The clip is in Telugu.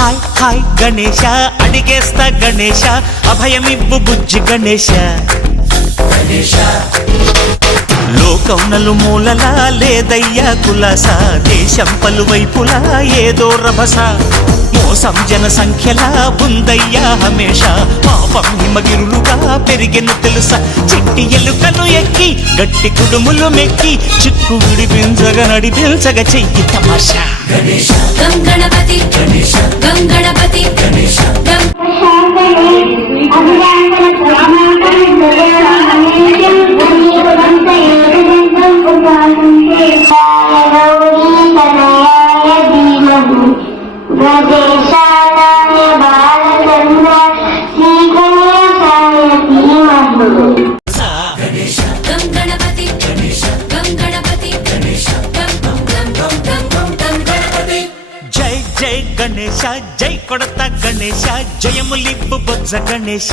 హాయ్ హాయ్ గణేశ అడిగేస్తా గణేశ అభయమివ్వు బుజ్జి గణేశ లోకం నలుమూలలా లేదయ్యా కులాస దేశం పలువైపులా ఏదో రభస మోసం జన సంఖ్యలా ఉందయ్యా హమేష పాపం హిమగిరులుగా పెరిగెను తెలుసా చిట్టి ఎలుకను ఎక్కి గట్టి కుడుములు మెక్కి చిక్కు విడిపించగా నడిపించగా చెయ్యి తమాషా గం గణపతి గం గణపతి గం జై జై గణేశ జై కొడత గణేశ జయములిబ్బు బొజ్జ గణేశ